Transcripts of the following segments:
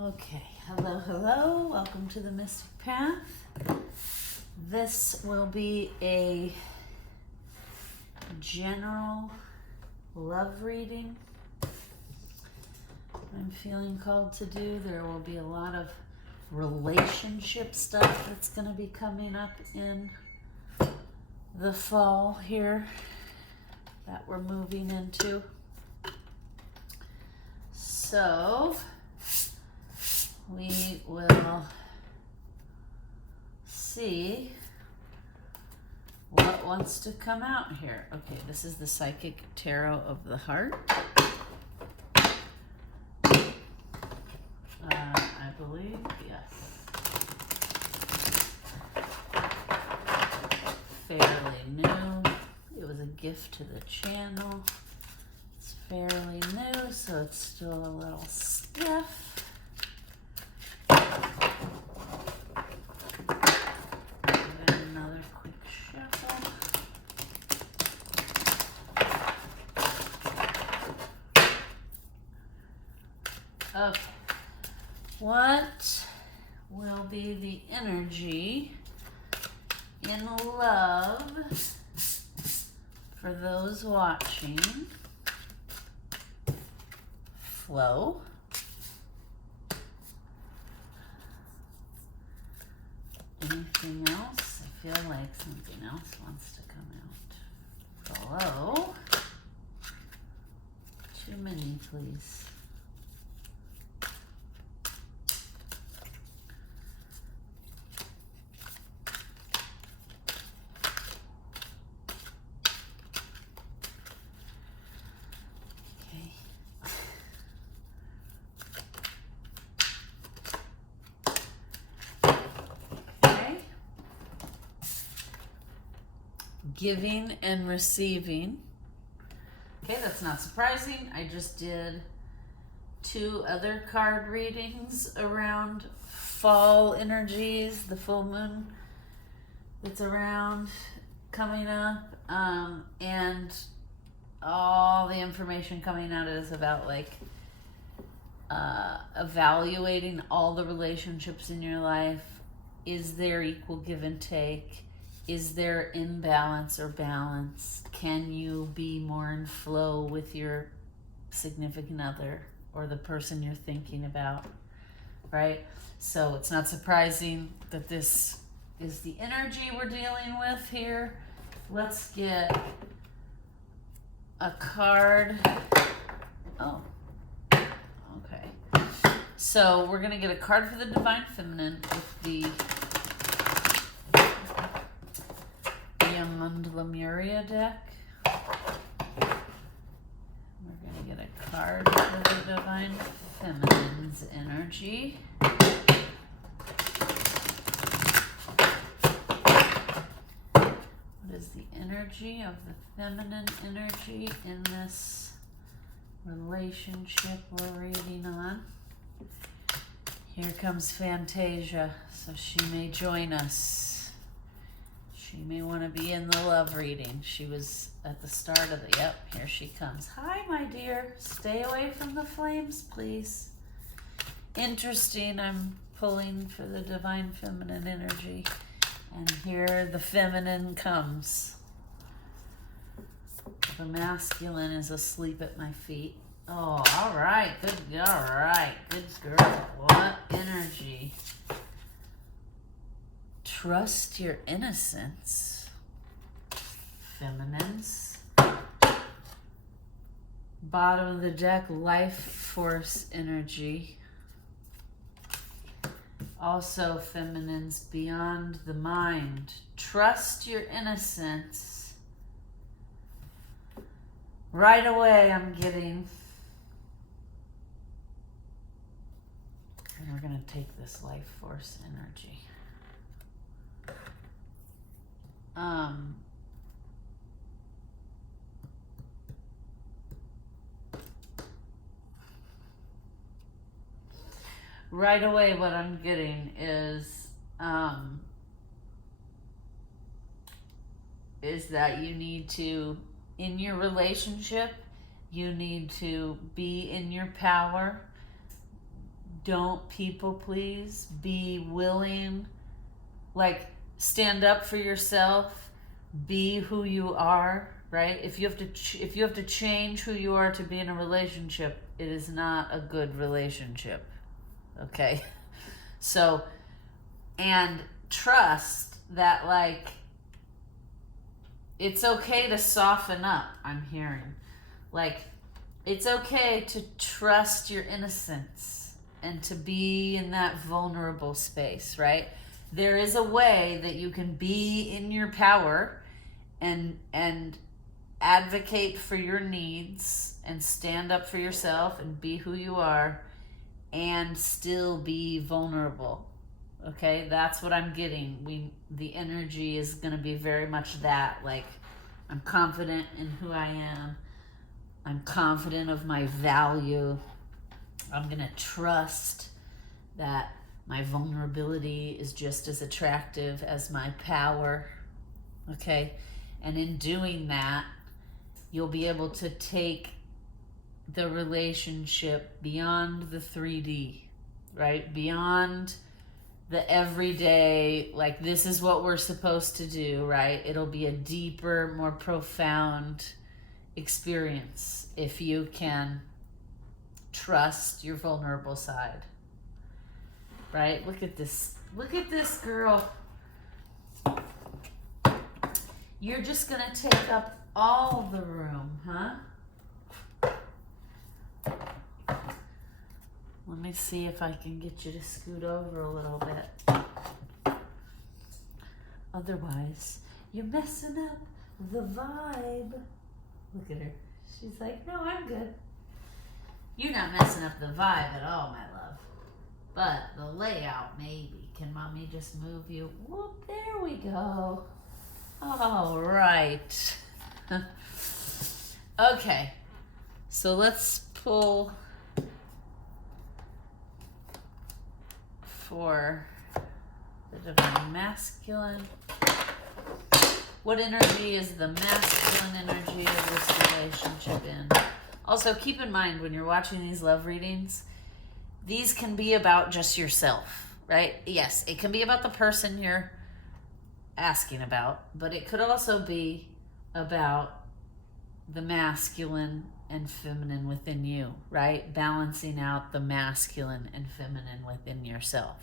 Okay, hello, welcome to the Mystic Path. This will be a general love reading I'm feeling called to do. There will be a lot of relationship stuff that's going to be coming up in the fall here that we're moving into. So we will see what wants to come out here. Okay, this is the Psychic Tarot of the Heart. I believe, yes. Fairly new. It was a gift to the channel. It's fairly new, so it's still a little stiff. Another quick shuffle. Okay. What will be the energy in love for those watching? Flow. Anything else? I feel like something else wants to come out. Flow. Too many, please. Giving and receiving. Okay, that's not surprising. I just did 2 other card readings around fall energies, the full moon that's around coming up, and all the information coming out is about like evaluating all the relationships in your life. Is there equal give and take? Is there imbalance or balance? Can you be more in flow with your significant other or the person you're thinking about, right? So it's not surprising that this is the energy we're dealing with here. Let's get a card. Oh, okay. So we're going to get a card for the Divine Feminine with the Lemuria deck. We're going to get a card for the Divine Feminine's energy. What is the energy of the feminine energy in this relationship we're reading on? Here comes Fantasia, so she may join us. She may want to be in the love reading. She was at the start of the, yep, here she comes. Hi, my dear. Stay away from the flames, please. Interesting, I'm pulling for the Divine Feminine energy. And here the feminine comes. The masculine is asleep at my feet. Oh, all right, good girl. What energy? Trust your innocence, feminines. Bottom of the deck, life force energy. Also, feminines, beyond the mind. Trust your innocence. Right away, I'm getting. And we're going to take this life force energy. Right away what I'm getting is that you need to, in your relationship, you need to be in your power, Don't people please. Be willing, like, stand up for yourself. Be who you are, right? If you have to change who you are to be in a relationship, it is not a good relationship. Okay? So, and trust that, like, it's okay to soften up, I'm hearing. Like, it's okay to trust your innocence and to be in that vulnerable space, right? There is a way that you can be in your power and advocate for your needs and stand up for yourself and be who you are and still be vulnerable. Okay, that's what I'm getting. The energy is going to be very much that. Like, I'm confident in who I am. I'm confident of my value. I'm going to trust that my vulnerability is just as attractive as my power. Okay, and in doing that, you'll be able to take the relationship beyond the 3D, right? Beyond the everyday, like, this is what we're supposed to do, right? It'll be a deeper, more profound experience if you can trust your vulnerable side, right? Look at this girl. You're just gonna take up all the room, huh? Let me see if I can get you to scoot over a little bit. Otherwise, you're messing up the vibe. Look at her. She's like, no, I'm good. You're not messing up the vibe at all, my love. But the layout, maybe. Can mommy just move you? Whoop, there we go. All right. Okay. So let's pull for the divine masculine. What energy is the masculine energy of this relationship in? Also, keep in mind when you're watching these love readings, these can be about just yourself, right? Yes, it can be about the person you're asking about, but it could also be about the masculine and feminine within you, right? Balancing out the masculine and feminine within yourself.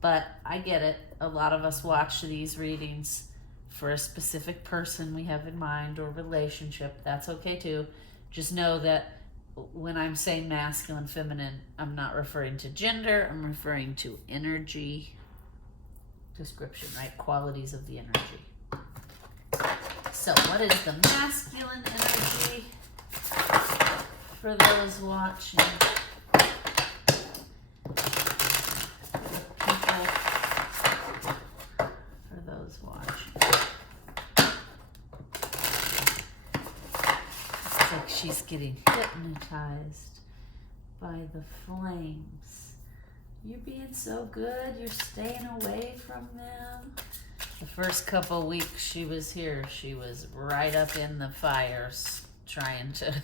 But I get it. A lot of us watch these readings for a specific person we have in mind or relationship. That's okay too. Just know that when I'm saying masculine, feminine, I'm not referring to gender. I'm referring to energy description, right? Qualities of the energy. So what is the masculine energy for those watching? For those watching. Looks like she's getting hypnotized by the flames. You're being so good. You're staying away from them. The first couple weeks she was here, she was right up in the fires trying to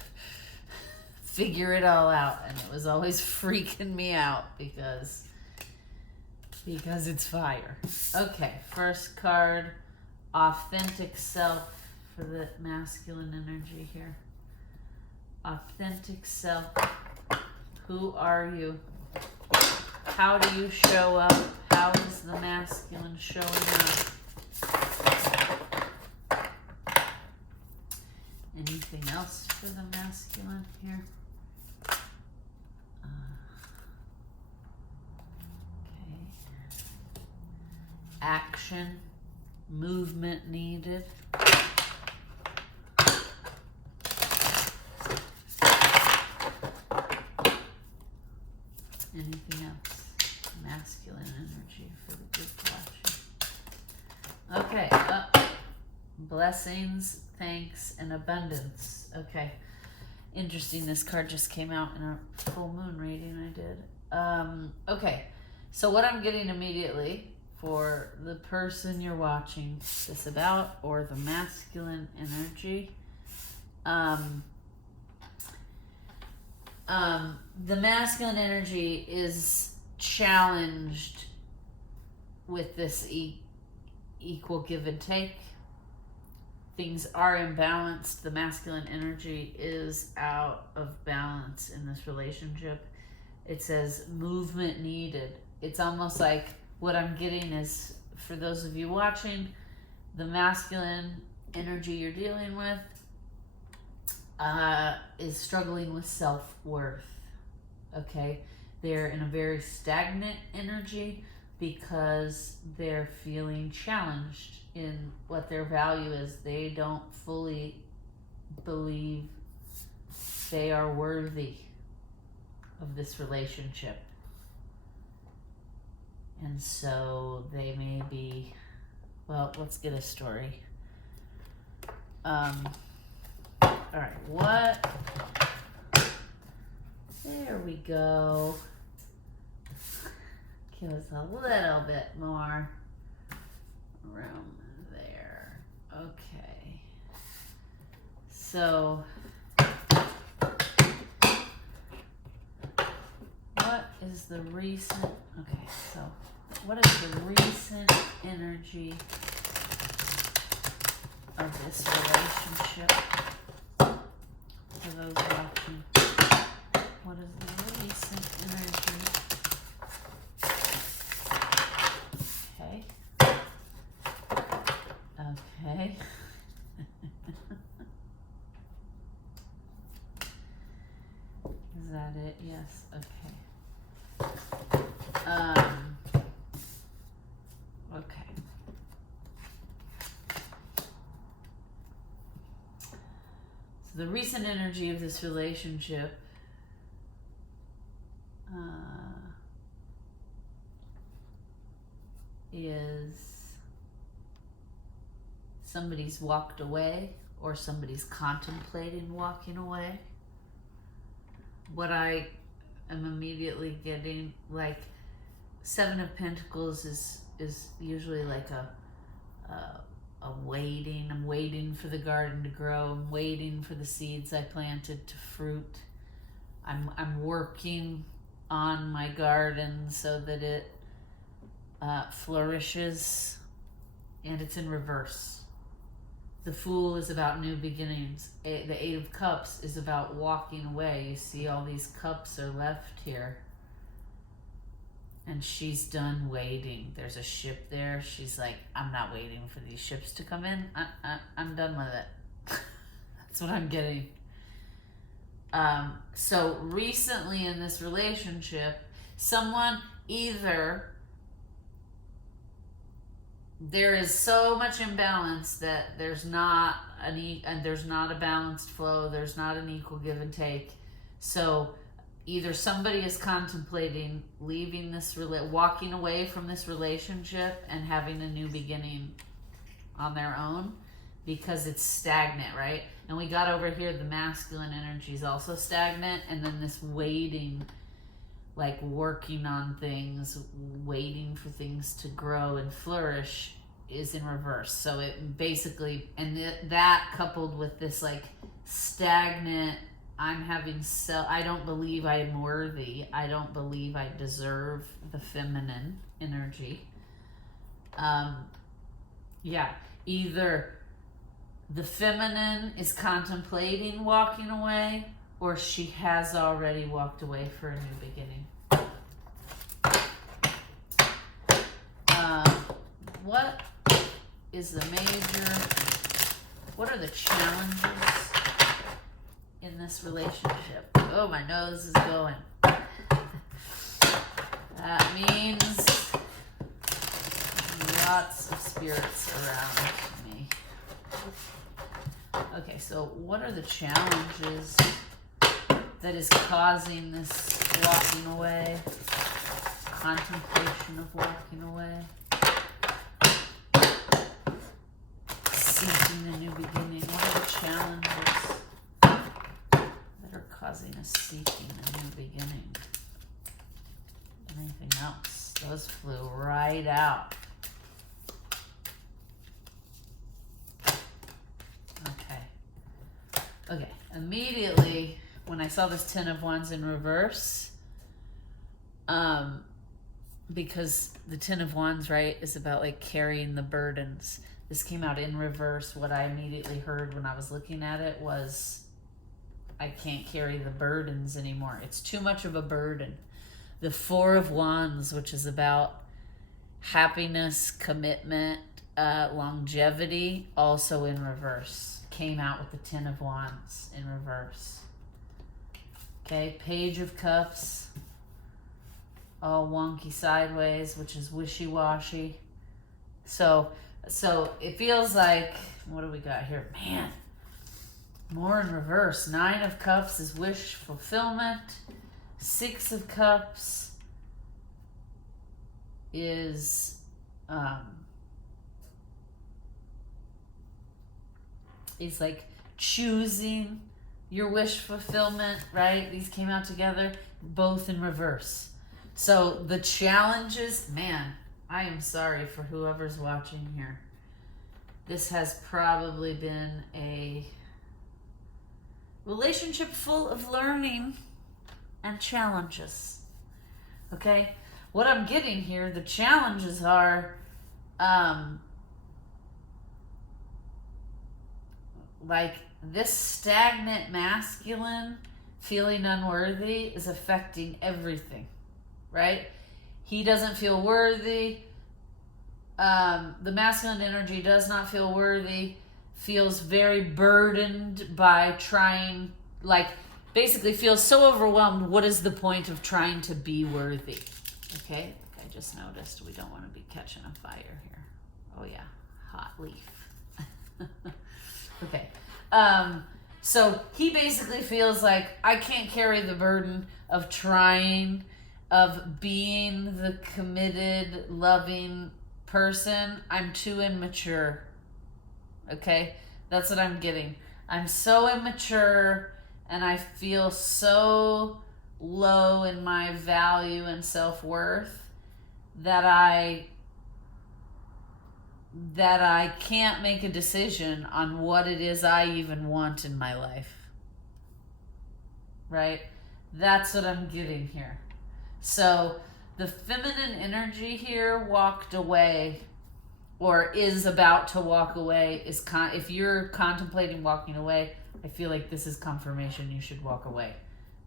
figure it all out, and it was always freaking me out because it's fire. Okay, first card, authentic self for the masculine energy here. Authentic self. Who are you? How do you show up? How is the masculine showing up? Anything else for the masculine here? Okay. Action, movement needed. Anything else? Masculine energy for the group watching. Okay, blessings, thanks, and abundance. Okay, interesting. This card just came out in a full moon reading I did. Okay, so what I'm getting immediately for the person you're watching this about, or the masculine energy, The masculine energy is challenged with this equal give and take. Things are imbalanced. The masculine energy is out of balance in this relationship. It says movement needed. It's almost like what I'm getting is, for those of you watching, the masculine energy you're dealing with is struggling with self-worth. Okay? They're in a very stagnant energy because they're feeling challenged in what their value is. They don't fully believe they are worthy of this relationship. And so they may be, well, let's get a story. All right, what? There we go. Give us a little bit more room there. Okay. So, what is the recent, okay, so what is the recent energy of this relationship? For those watching, what is the recent energy? Okay. Okay. Is that it? Yes. Okay. Okay. So the recent energy of this relationship is somebody's walked away or somebody's contemplating walking away. What I am immediately getting, like, Seven of Pentacles is usually like a waiting. I'm waiting for the garden to grow. I'm waiting for the seeds I planted to fruit. I'm working on my garden so that it flourishes, and it's in reverse. The Fool is about new beginnings. The Eight of Cups is about walking away. You see all these cups are left here. And she's done waiting. There's a ship there. She's like, I'm not waiting for these ships to come in. I'm done with it. That's what I'm getting. So recently in this relationship, someone either, there is so much imbalance that there's not a balanced flow. There's not an equal give and take. So either somebody is contemplating leaving this, walking away from this relationship and having a new beginning on their own because it's stagnant, right? And we got over here, the masculine energy is also stagnant, and then this waiting, like working on things, waiting for things to grow and flourish, is in reverse. So it basically, and that coupled with this like stagnant, I don't believe I'm worthy. I don't believe I deserve the feminine energy. Either the feminine is contemplating walking away, or she has already walked away for a new beginning. What are the challenges in this relationship? Oh, my nose is going. That means lots of spirits around me. Okay, so what are the challenges that is causing this walking away, contemplation of walking away, seeking a new beginning? What are the challenges that are causing us seeking a new beginning? Anything else? Those flew right out. Okay. Immediately when I saw this Ten of Wands in reverse, because the Ten of Wands, right, is about like carrying the burdens. This came out in reverse. What I immediately heard when I was looking at it was, I can't carry the burdens anymore. It's too much of a burden. The Four of Wands, which is about happiness, commitment, longevity, also in reverse. Came out with the Ten of Wands in reverse. Okay, Page of Cups, all wonky sideways, which is wishy-washy. So it feels like, what do we got here? Man, more in reverse. Nine of Cups is wish fulfillment. Six of Cups is like choosing your wish fulfillment, right? These came out together, both in reverse. So the challenges, man, I am sorry for whoever's watching here. This has probably been a relationship full of learning and challenges. Okay? What I'm getting here, the challenges are like this stagnant masculine feeling unworthy is affecting everything, right? He doesn't feel worthy. The masculine energy does not feel worthy, feels very burdened by trying, like basically feels so overwhelmed. What is the point of trying to be worthy? Okay, I just noticed we don't want to be catching a fire here. Oh yeah, hot leaf. Okay. So he basically feels like, I can't carry the burden of trying, of being the committed, loving person. I'm too immature. Okay? That's what I'm getting. I'm so immature and I feel so low in my value and self-worth that I can't make a decision on what it is I even want in my life. Right? That's what I'm getting here. So the feminine energy here walked away, or is about to walk away. If you're contemplating walking away, I feel like this is confirmation you should walk away.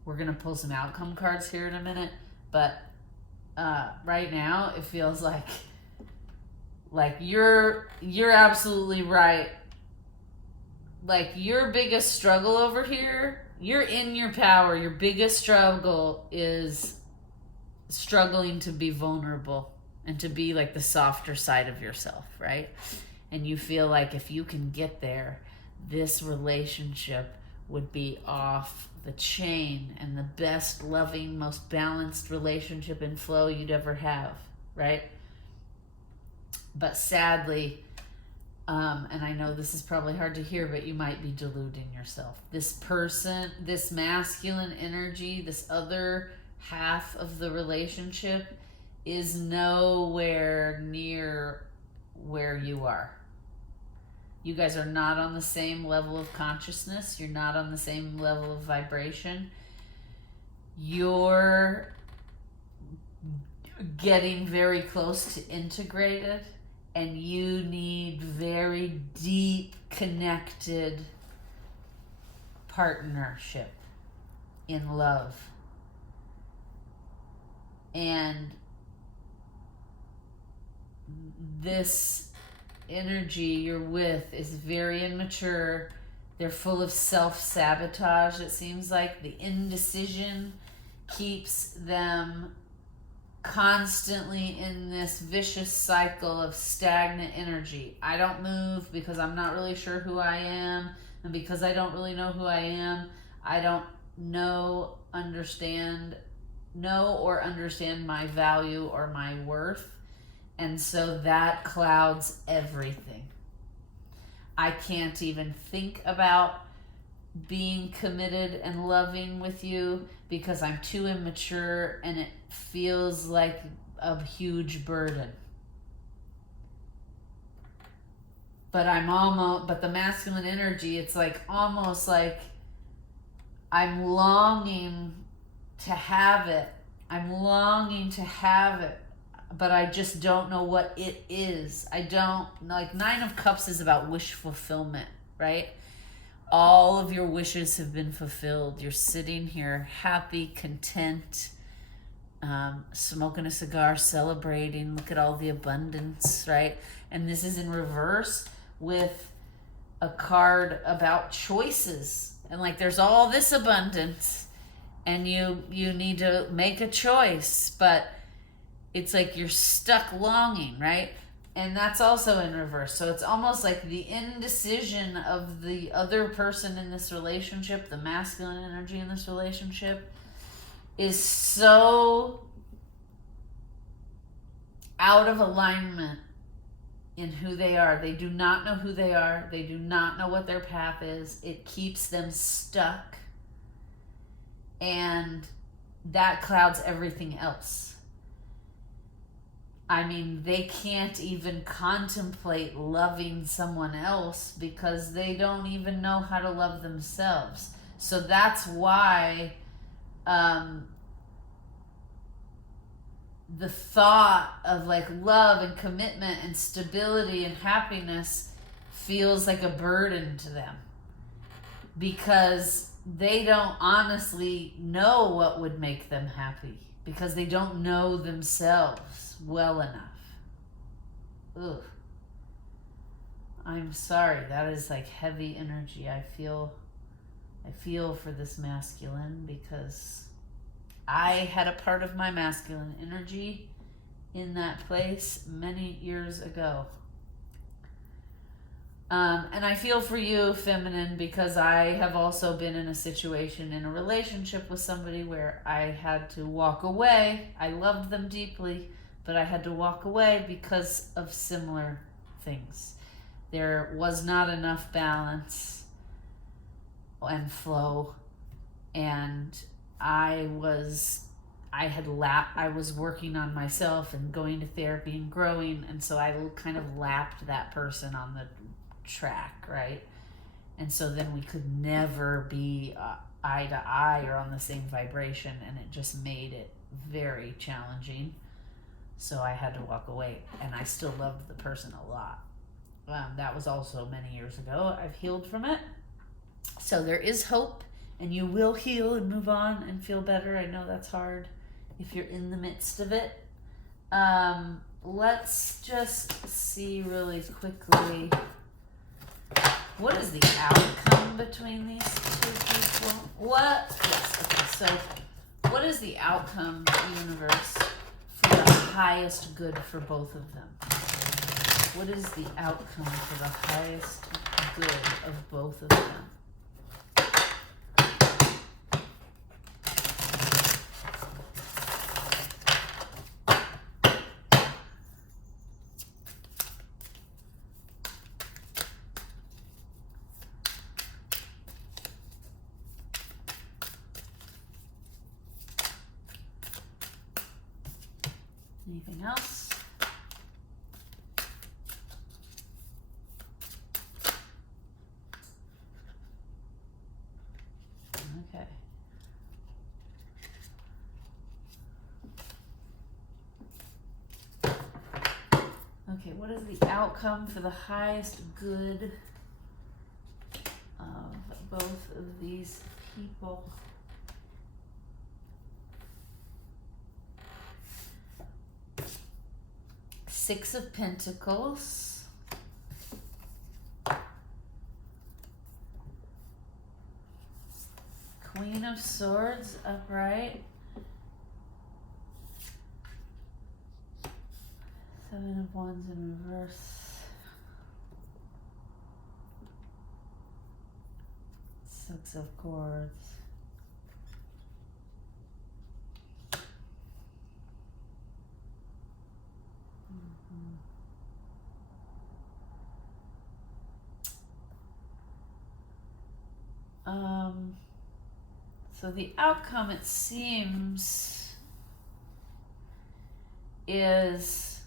We're going to pull some outcome cards here in a minute, but right now it feels like you're absolutely right. Like your biggest struggle over here, you're in your power. Your biggest struggle is struggling to be vulnerable and to be like the softer side of yourself, right? And you feel like if you can get there, this relationship would be off the chain and the best, loving, most balanced relationship and flow you'd ever have, right? But sadly, and I know this is probably hard to hear, but you might be deluding yourself. This person, this masculine energy, this other half of the relationship is nowhere near where you are. You guys are not on the same level of consciousness. You're not on the same level of vibration. You're getting very close to integrated, and you need very deep, connected partnership in love. And this energy you're with is very immature. They're full of self-sabotage, it seems like. The indecision keeps them constantly in this vicious cycle of stagnant energy. I don't move because I'm not really sure who I am, and because I don't really know who I am, I don't know or understand my value or my worth, and so that clouds everything. I can't even think about being committed and loving with you because I'm too immature and it feels like a huge burden. But the masculine energy, it's like almost like I'm longing to have it. I'm longing to have it, but I just don't know what it is. I don't, like, Nine of Cups is about wish fulfillment, right? All of your wishes have been fulfilled. You're sitting here happy, content, smoking a cigar, celebrating. Look at all the abundance, right? And this is in reverse with a card about choices. And like, there's all this abundance and you need to make a choice, but it's like you're stuck longing, right? And that's also in reverse. So it's almost like the indecision of the other person in this relationship, the masculine energy in this relationship, is so out of alignment in who they are. They do not know who they are. They do not know what their path is. It keeps them stuck. And that clouds everything else. I mean, they can't even contemplate loving someone else because they don't even know how to love themselves. So that's why the thought of like love and commitment and stability and happiness feels like a burden to them because they don't honestly know what would make them happy because they don't know themselves well enough. Ugh. I'm sorry. That is like heavy energy. I feel for this masculine because I had a part of my masculine energy in that place many years ago. And I feel for you, feminine, because I have also been in a situation, in a relationship with somebody where I had to walk away. I loved them deeply, but I had to walk away because of similar things. There was not enough balance and flow, and I was working on myself and going to therapy and growing, and so I kind of lapped that person on the track, right? And so then we could never be eye to eye or on the same vibration, and it just made it very challenging. So I had to walk away, and I still loved the person a lot. That was also many years ago. I've healed from it. So there is hope, and you will heal and move on and feel better. I know that's hard if you're in the midst of it. Let's just see really quickly, what is the outcome between these two people? What is the outcome, universe, for the highest good for both of them? What is the outcome for the highest good of both of them? Anything else? Okay. Okay, what is the outcome for the highest good of both of these people? Six of Pentacles. Queen of Swords upright. Seven of Wands in reverse. Six of Swords. So the outcome, it seems, is,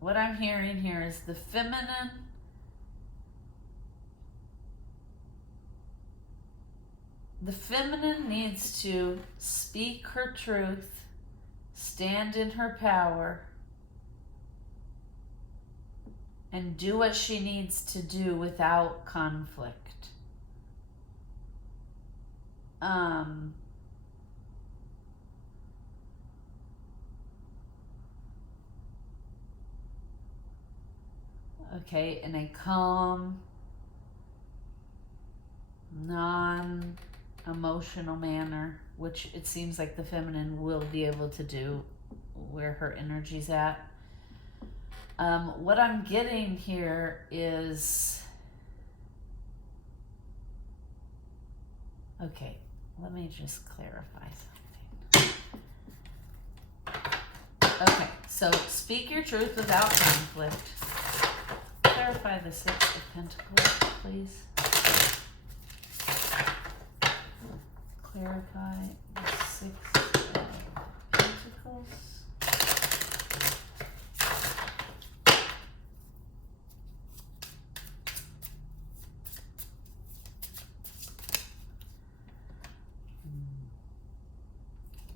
what I'm hearing here is the feminine the feminine needs to speak her truth, stand in her power, and do what she needs to do without conflict. Okay, in a calm, non-emotional manner, which it seems like the feminine will be able to do where her energy's at. What I'm getting here is, okay, let me just clarify something. Okay, so speak your truth without conflict. Clarify the Six of Pentacles, please. Clarify the Six of Pentacles.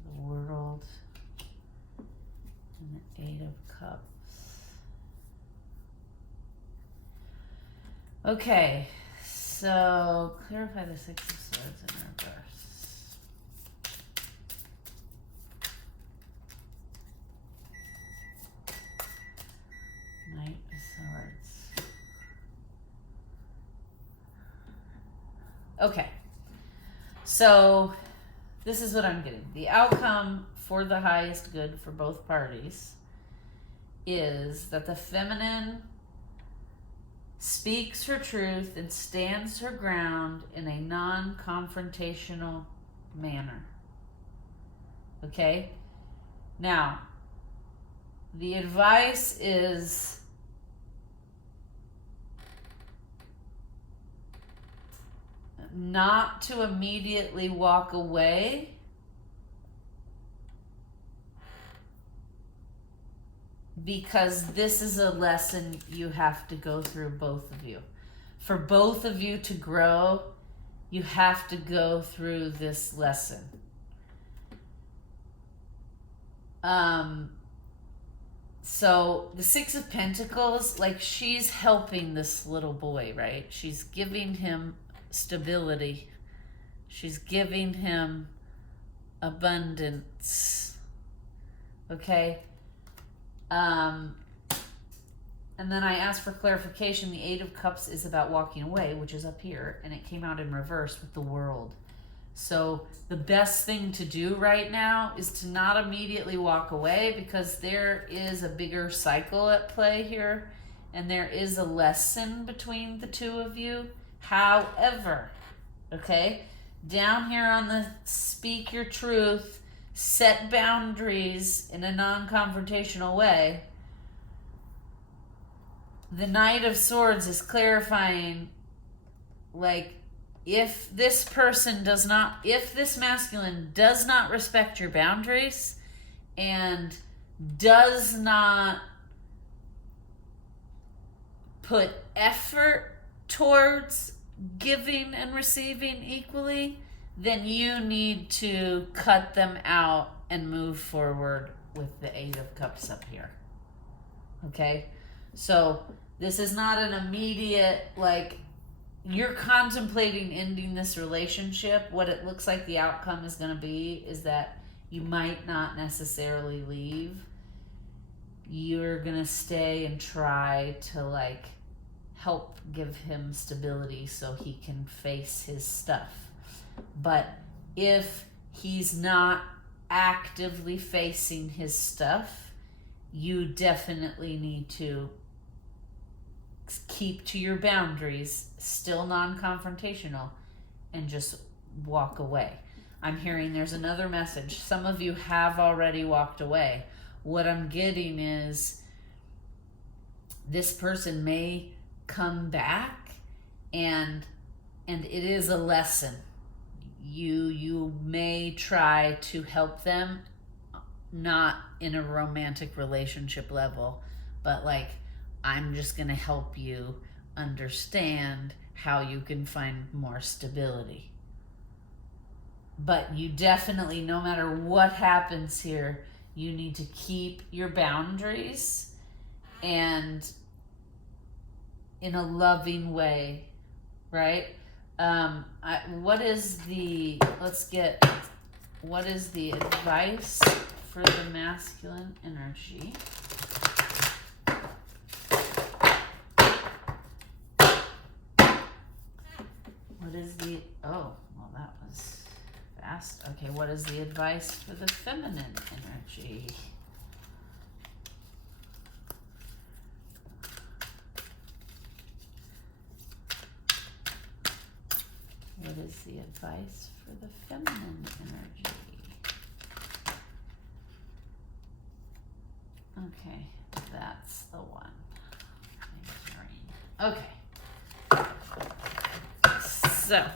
The World and the Eight of Cups. Okay, so clarify the Six of Swords in reverse. Knight of Swords. Okay, so this is what I'm getting. The outcome for the highest good for both parties is that the feminine speaks her truth and stands her ground in a non-confrontational manner. Okay? Now, the advice is not to immediately walk away, because this is a lesson you have to go through, both of you. For both of you to grow, you have to go through this lesson. So the Six of Pentacles, like, she's helping this little boy, right? She's giving him stability. She's giving him abundance. Okay? And then I asked for clarification. The Eight of Cups is about walking away, which is up here, and it came out in reverse with the World. So the best thing to do right now is to not immediately walk away, because there is a bigger cycle at play here, and there is a lesson between the two of you. However, okay, down here on the speak your truth, set boundaries in a non-confrontational way, the Knight of Swords is clarifying, like, if this masculine does not respect your boundaries and does not put effort towards giving and receiving equally, then you need to cut them out and move forward with the Eight of Cups up here. Okay? So this is not an immediate, like, you're contemplating ending this relationship. What it looks like the outcome is going to be is that you might not necessarily leave. You're going to stay and try to, like, help give him stability so he can face his stuff. But if he's not actively facing his stuff, you definitely need to keep to your boundaries, still non-confrontational, and just walk away. I'm hearing there's another message. Some of you have already walked away. What I'm getting is this person may come back, and it is a lesson. You may try to help them, not in a romantic relationship level, but like, I'm just going to help you understand how you can find more stability. But you definitely, no matter what happens here, you need to keep your boundaries and in a loving way, right? What is the advice for the masculine energy? What is the, oh, well, that was fast. Okay, what is the advice for the feminine energy? What is the advice for the feminine energy? Okay, that's the one. Okay. So,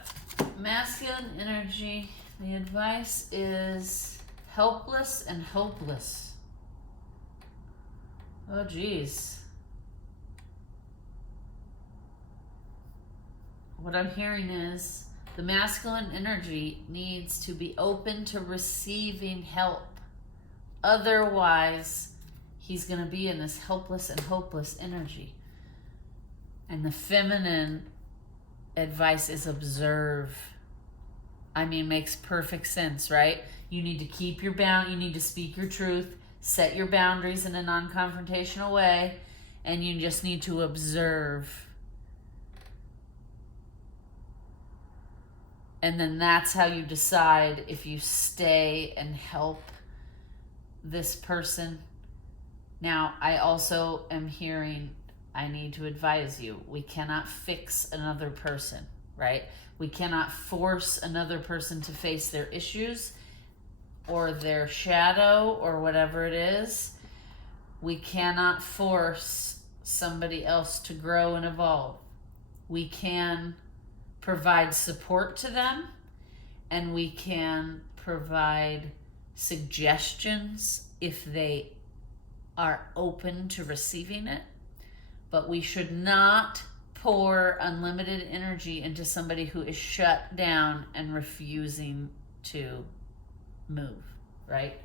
masculine energy, the advice is helpless and hopeless. Oh, geez. What I'm hearing is the masculine energy needs to be open to receiving help. Otherwise, he's going to be in this helpless and hopeless energy. And the feminine advice is observe. I mean, makes perfect sense, right? You need to keep your you need to speak your truth, set your boundaries in a non-confrontational way, and you just need to observe. And then that's how you decide if you stay and help this person. Now, I also am hearing, I need to advise you, we cannot fix another person, right? We cannot force another person to face their issues or their shadow or whatever it is. We cannot force somebody else to grow and evolve. We can provide support to them, and we can provide suggestions if they are open to receiving it. But we should not pour unlimited energy into somebody who is shut down and refusing to move, right?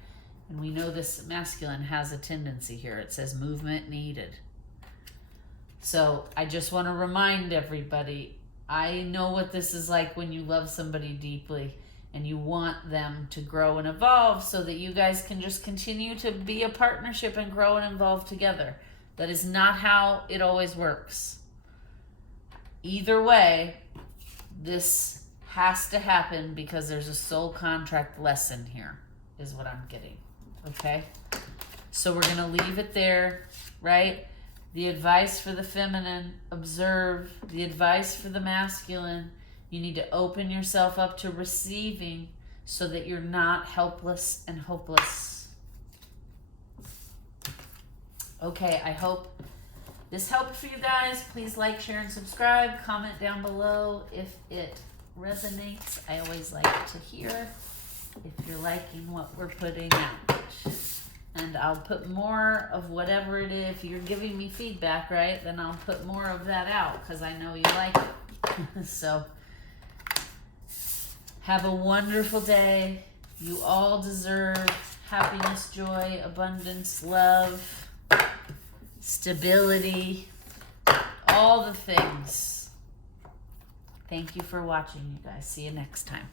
And we know this masculine has a tendency here. It says movement needed. So I just want to remind everybody, I know what this is like when you love somebody deeply and you want them to grow and evolve so that you guys can just continue to be a partnership and grow and evolve together. That is not how it always works. Either way, this has to happen because there's a soul contract lesson here, is what I'm getting. Okay? So we're going to leave it there, right? The advice for the feminine, observe. The advice for the masculine, you need to open yourself up to receiving so that you're not helpless and hopeless. Okay, I hope this helped for you guys. Please like, share, and subscribe. Comment down below if it resonates. I always like to hear if you're liking what we're putting out. And I'll put more of whatever it is. If you're giving me feedback, right, then I'll put more of that out because I know you like it. So have a wonderful day. You all deserve happiness, joy, abundance, love, stability, all the things. Thank you for watching, you guys. See you next time.